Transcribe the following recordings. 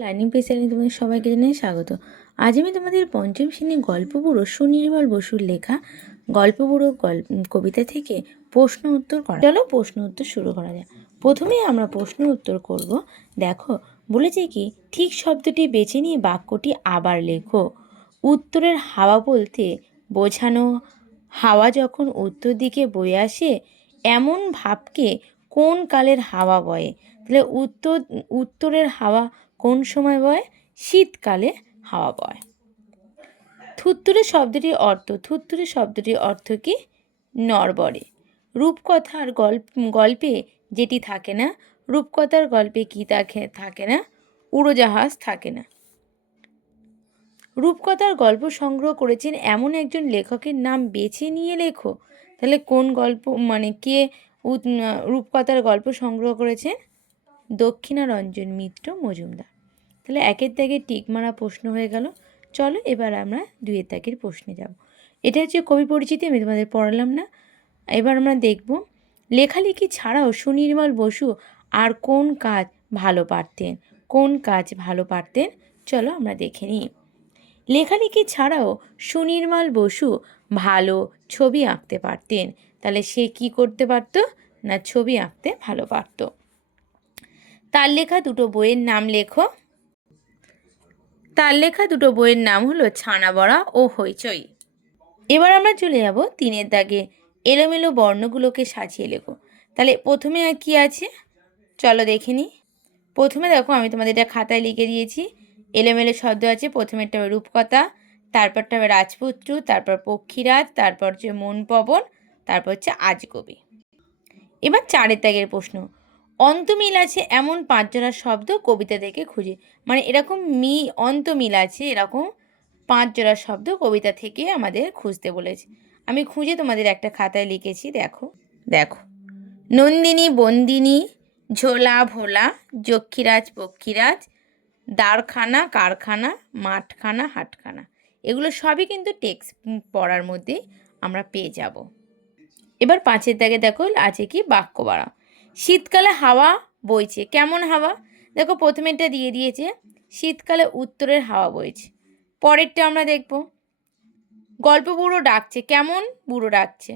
Learning page চ্যানেলে তোমাদের সবাইকে জানাই স্বাগত। আজ আমি তোমাদের পঞ্চম শ্রেণীর গল্পবুড়ো সুনির্মল বসুর লেখা গল্পবুড়ো কবিতা থেকে প্রশ্ন উত্তর করা। চলো প্রশ্ন উত্তর শুরু করা যায়। প্রথমেই আমরা প্রশ্ন উত্তর করব। দেখো বলেছে কি, ঠিক শব্দটি বেছে নিয়ে বাক্যটি আবার লেখো। উত্তরের হাওয়া বলতে বোঝানো হাওয়া যখন উত্তর দিকে বয়ে আসে এমন ভাবকে কোন কালের হাওয়া বয়ে? তাহলে উত্তরের হাওয়া কোন সময় বয়? শীতকালে হাওয়া বয়। থুত্তুরে শব্দটির অর্থ কি? নড়বড়ে। রূপকথার গল্পে যেটি থাকে না, রূপকথার গল্পে কি থাকে না? উড়োজাহাজ থাকে না। রূপকথার গল্প সংগ্রহ করেছেন এমন একজন লেখকের নাম বেছে নিয়ে লেখো। তাহলে কোন গল্প কে রূপকথার গল্প সংগ্রহ করেছেন? দক্ষিণারঞ্জন মিত্র মজুমদার। তাহলে একের দাগে টিক মারা প্রশ্ন হয়ে গেল। চলো এবার আমরা দুইয়ের দাগের প্রশ্নে যাব। এটা হচ্ছে কবি পরিচিতি, আমি তোমাদের পড়ালাম না। এবার আমরা দেখব লেখালেখি ছাড়াও সুনির্মল বসু আর কোন কাজ ভালো পারতেন? চলো আমরা দেখে নিই। লেখালেখি ছাড়াও সুনির্মল বসু ভালো ছবি আঁকতে পারতেন। তাহলে সে কি করতে পারত না? ছবি আঁকতে ভালো পারত। তার লেখা দুটো বইয়ের নাম লেখো। তার লেখা দুটো বইয়ের নাম হলো ছানাবড়া ও হইচই। এবার আমরা চলে যাব তিনের দাগে। এলোমেলো বর্ণগুলোকে সাজিয়ে লেখো। তাহলে প্রথমে কি আছে চলো দেখে নিই। প্রথমে দেখো আমি তোমাদের এটা খাতায় লিখে দিয়েছি। এলোমেলো শব্দ আছে। প্রথমেরটা হবে রূপকথা, তারপরটা হবে রাজপুত্র, তারপর পক্ষীরাজ, তারপর হচ্ছে মন পবন, তারপর হচ্ছে আজকবি। এবার চারের দাগের প্রশ্ন। অন্তমিল আছে এমন 5 জোড়া শব্দ কবিতা থেকে খুঁজে। মানে এরকম অন্তমিল আছে এরকম 5 জোড়া শব্দ কবিতা থেকে আমাদের খুঁজতে বলেছে। আমি খুঁজে তোমাদের একটা খাতায় লিখেছি, দেখো। নন্দিনী বন্দিনী, ঝোলা ভোলা, যক্ষীরাজ পক্ষীরাজ, দাঁড়খানা কারখানা, মাঠখানা হাটখানা। এগুলো সবই কিন্তু টেক্সট পড়ার মধ্যে আমরা পেয়ে যাব। এবার 5এর দাগে দেখো আছে কি? বাক্য বাড়া। শীতকালে হাওয়া বইছে। কেমন হাওয়া? দেখো প্রথমেরটা দিয়ে দিয়েছে, শীতকালে উত্তরের হাওয়া বইছে। পরেরটা আমরা দেখব, গল্প বুড়ো ডাকছে। কেমন বুড়ো ডাকছে?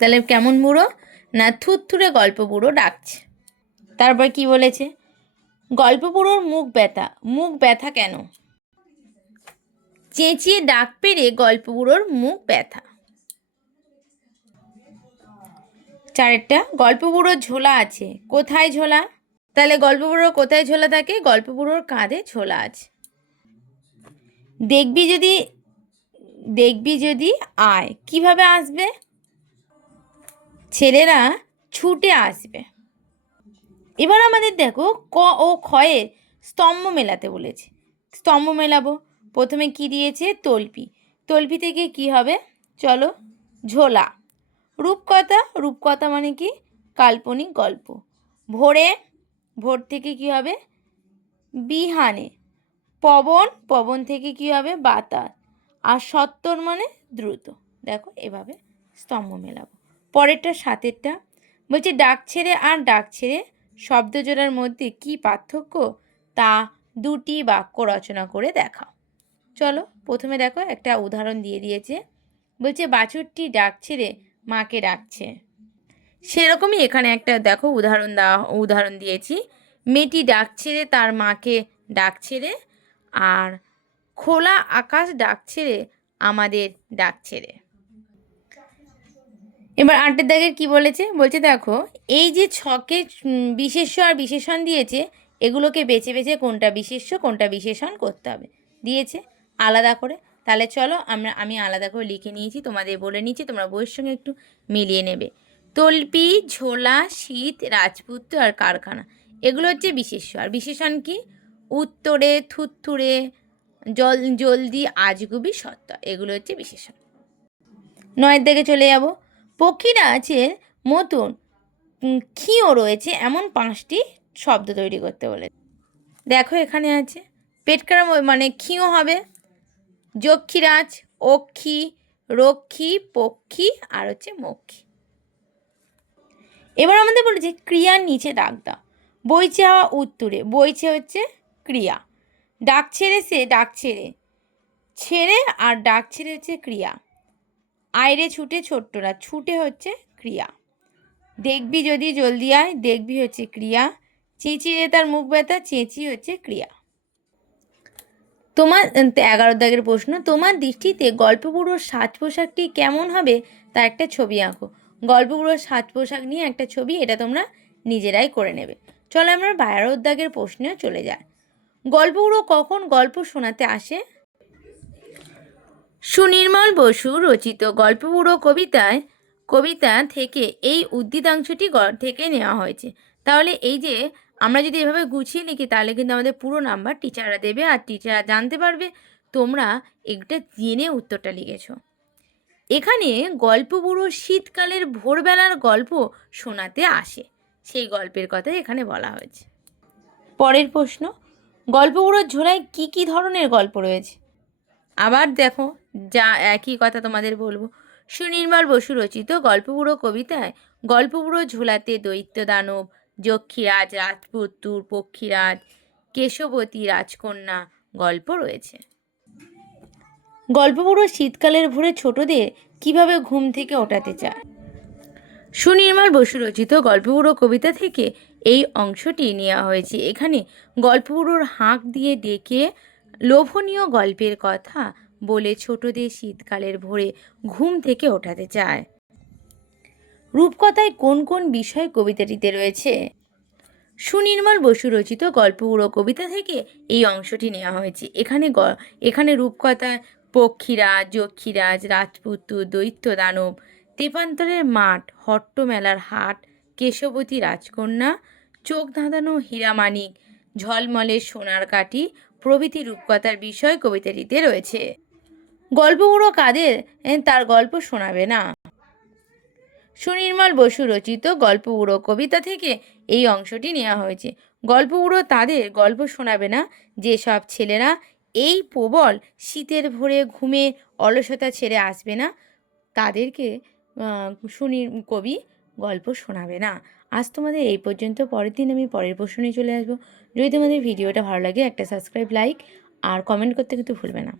তাহলে কেমন বুড়ো না? থুরথুরে গল্প বুড়ো ডাকছে। তারপর কি বলেছে? গল্প বুড়োর মুখ ব্যথা কেন? চেঁচিয়ে ডাক পেরে গল্প বুড়োর মুখ ব্যথা। চারেরটা, গল্প বুড়োর ঝোলা আছে। কোথায় ঝোলা? তাহলে গল্প বুড়োর কোথায় ঝোলা থাকে? গল্প বুড়োর কাঁধে ঝোলা আছে। দেখবি যদি আয়। কিভাবে আসবে? ছেলেরা ছুটে আসবে। এবার আমাদের দেখো ক ও খয়ে স্তম্ভ মেলাতে বলেছে। স্তম্ভ মেলাবো। প্রথমে কি দিয়েছে? তল্পি থেকে কি হবে? চলো, ঝোলা। রূপকথা মানে কি? কাল্পনিক গল্প। ভোর থেকে কি হবে? বিহানে। পবন থেকে কি হবে? বাতাস। আর সত্তর মানে দ্রুত। দেখো এভাবে স্তম্ভ মেলাবো। পরেরটা 7এরটা বলছে ডাক ছেড়ে শব্দ জোড়ার মধ্যে কি পার্থক্য তা দুটি বাক্য রচনা করে দেখাও। চলো প্রথমে দেখো একটা উদাহরণ দিয়ে দিয়েছে। বলছে বাছুরটি ডাক ছেড়ে মাকে ডাকছে। সেরকমই এখানে একটা দেখো উদাহরণ দিয়েছি। মেয়েটি ডাক ছেড়ে তার মাকে ডাকছে রে, আর খোলা আকাশ ডাক ছেড়ে আমাদের ডাকছে রে। এবার 8এর দাগের কি বলেছে? বলছে দেখো এই যে ছকে বিশেষ্য আর বিশেষণ দিয়েছে, এগুলোকে বেছে বেছে কোনটা বিশেষ্য কোনটা বিশেষণ করতে হবে দিয়েছে আলাদা করে। তাহলে চলো আমি আলাদা করে লিখে নিয়েছি, তোমাদের বলে নিচ্ছি, তোমরা বইয়ের সঙ্গে একটু মিলিয়ে নেবে। তল্পি, ঝোলা, শীত, রাজপুত্র আর কারখানা, এগুলো হচ্ছে বিশেষ্য। আর বিশেষণ কি? উত্তরে, থুত্থুরে, জলদি, আজগুবি, সত্তা, এগুলো হচ্ছে বিশেষণ। 9এর দিকে চলে যাব। পক্ষীরাজের মতন ক্ষীয় রয়েছে এমন 5টি শব্দ তৈরি করতে বলে। দেখো এখানে আছে পেটকারা মানে ক্ষীয় হবে যক্ষীরাজ, অক্ষী, রক্ষী, পক্ষী আর হচ্ছে মক্ষী। এবার আমাদের বলেছে ক্রিয়ার নিচে দাগ দাও। বইছে হাওয়া উত্তরে। বইছে হচ্ছে ক্রিয়া, ডাক ছেড়ে সে ডাক ছেড়ে, ছেড়ে আর ডাক ছেড়ে হচ্ছে ক্রিয়া। আয়রে ছুটে ছোট্টরা, ছুটে হচ্ছে ক্রিয়া। দেখবি যদি জলদি আয়, দেখবি হচ্ছে ক্রিয়া। চেঁচিয়ে তার মুখ ব্যথা, চেঁচি হচ্ছে ক্রিয়া। তোমার 11 দাগের প্রশ্ন, তোমার দৃষ্টিতে গল্পগুলোর সাজ পোশাকটি কেমন হবে তা একটা ছবি আঁকো। গল্পগুলোর সাজ পোশাক নিয়ে একটা ছবি, এটা তোমরা নিজেরাই করে নেবে। চলো আমরা 12 দাগের প্রশ্নে চলে যাই। গল্পগুলো কখন গল্প শোনাতে আসে? সুনির্মল বসু রচিত গল্পগুলো কবিতা থেকে এই উদ্ধৃতাংশটি থেকে নেওয়া হয়েছে। তাহলে এই যে আমরা যদি এভাবে গুছিয়ে লিখি তাহলে কিন্তু আমাদের পুরো নাম্বার টিচাররা দেবে, আর টিচাররা জানতে পারবে তোমরা একটা জেনে উত্তরটা লিখেছো। এখানে গল্পগুলো শীতকালের ভোরবেলার গল্প শোনাতে আসে, সেই গল্পের কথা এখানে বলা হয়েছে। পরের প্রশ্ন, গল্পগুলোর ঝোলায় কি কি ধরনের গল্প রয়েছে? আবার দেখো, যা একই কথা তোমাদের বলবো। সুনির্মল বসু রচিত গল্পগুলো কবিতায় গল্পগুলো ঝোলাতে দৈত্য দানব, যক্ষীরাজ, রাজপুত্তুর, পক্ষীরাজ, কেশবতী, রাজকন্যা গল্প রয়েছে। গল্পগুলো শীতকালের ভোরে ছোটদের কিভাবে ঘুম থেকে ওঠাতে চায়? সুনির্মল বসু রচিত গল্পগুলো কবিতা থেকে এই অংশটি নেওয়া হয়েছে। এখানে গল্পগুলোর হাঁক দিয়ে ডেকে লোভনীয় গল্পের কথা বলে ছোটদের শীতকালের ভোরে ঘুম থেকে ওঠাতে চায়। রূপকথায় কোন কোন বিষয় কবিতাটিতে রয়েছে? সুনির্মল বসু রচিত গল্পগুলো কবিতা থেকে এই অংশটি নেওয়া হয়েছে। এখানে রূপকথায় পক্ষীরাজ, যক্ষীরাজ, রাজপুত্র, দৈত্য দানব, তেপান্তরের মাঠ, হট্টমেলার হাট, কেশবতী রাজকন্যা, চোখ ধাঁধানো হীরামানিক, ঝলমলে সোনার কাঠি প্রভৃতি রূপকথার বিষয় কবিতাটিতে রয়েছে। গল্পগুলো কাদের তার গল্প শোনাবে না? সুনির্মল বসু রচিত গল্পগুলো কবিতা থেকে এই অংশটি নেওয়া হয়েছে। গল্পগুলো তাদের গল্প শোনাবে না যেসব ছেলেরা এই প্রবল শীতের ভোরে ঘুমে অলসতা ছেড়ে আসবে না, তাদেরকে কবি গল্প শোনাবে না। আজ তোমাদের এই পর্যন্ত, পরের দিন আমি পরের প্রশ্ন নিয়ে চলে আসবো। যদি তোমাদের ভিডিওটা ভালো লাগে একটা সাবস্ক্রাইব, লাইক আর কমেন্ট করতে কিন্তু ভুলবে না।